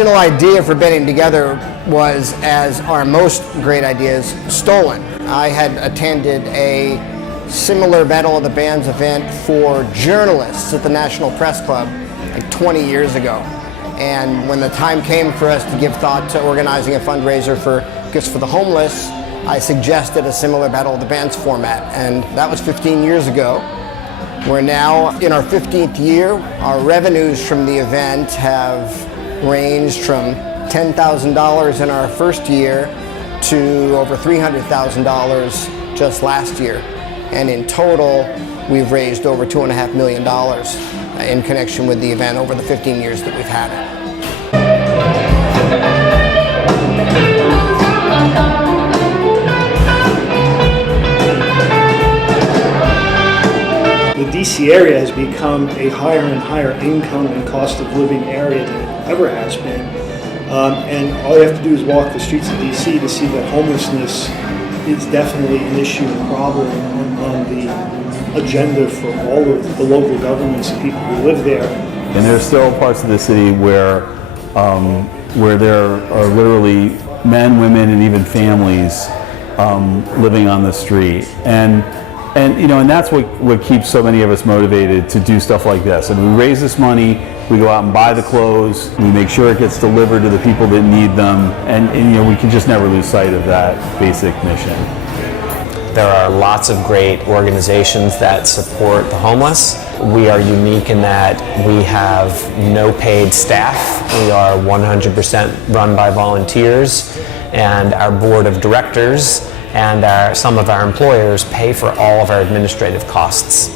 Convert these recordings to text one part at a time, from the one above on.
original idea for Banding Together was, as are most great ideas, stolen. I had attended a similar Battle of the Bands event for journalists at the National Press Club like 20 years ago. And when the time came for us to give thought to organizing a fundraiser for Gifts for the Homeless, I suggested a similar Battle of the Bands format, and that was 15 years ago. We're now in our 15th year. Our revenues from the event have ranged from $10,000 in our first year to over $300,000 just last year. And in total, we've raised over $2.5 million in connection with the event over the 15 years that we've had it. The DC area has become a higher and higher income and cost of living area than it ever has been. And all you have to do is walk the streets of DC to see that homelessness is definitely an issue and problem on the agenda for all of the local governments and people who live there. And there's still parts of the city where there are literally men, women, and even families living on the street. And that's what keeps so many of us motivated to do stuff like this. And we raise this money, we go out and buy the clothes, we make sure it gets delivered to the people that need them, and we can just never lose sight of that basic mission. There are lots of great organizations that support the homeless. We are unique in that we have no paid staff. We are 100% run by volunteers, and our board of directors and some of our employers pay for all of our administrative costs.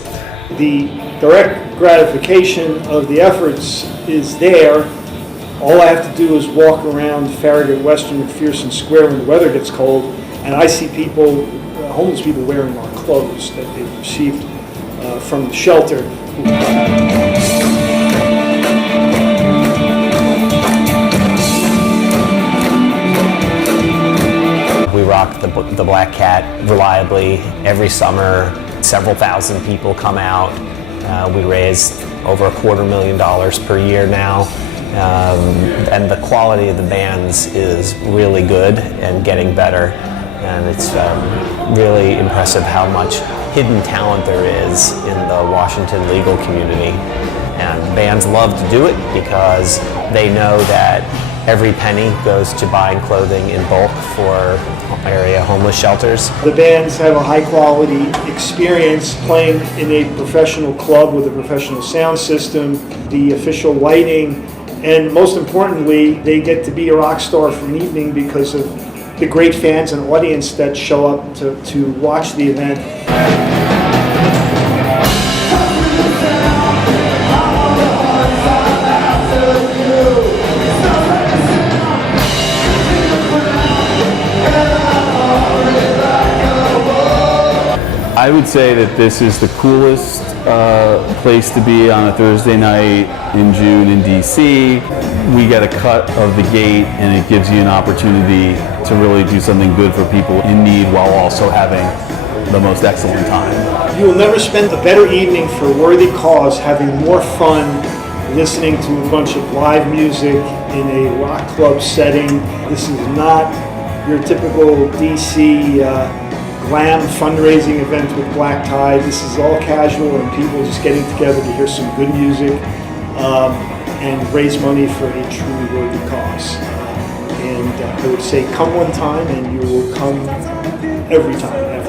The direct gratification of the efforts is there. All I have to do is walk around Farragut, Western, McPherson Square when the weather gets cold, and I see people, homeless people, wearing our clothes that they've received from the shelter. We rock the Black Cat reliably every summer. Several thousand people come out. We raise over $250,000 per year now. And the quality of the bands is really good and getting better. And it's really impressive how much hidden talent there is in the Washington legal community. And bands love to do it because they know that every penny goes to buying clothing in bulk for area homeless shelters. The bands have a high quality experience playing in a professional club with a professional sound system, the official lighting, and most importantly, they get to be a rock star for an evening because of the great fans and audience that show up to watch the event. I would say that this is the coolest place to be on a Thursday night in June in DC. We get a cut of the gate, and it gives you an opportunity to really do something good for people in need while also having the most excellent time. You will never spend a better evening for a worthy cause having more fun listening to a bunch of live music in a rock club setting. This is not your typical DC glam fundraising event with black tie. This is all casual and people just getting together to hear some good music and raise money for a truly worthy cause. And I would say come one time and you will come every time.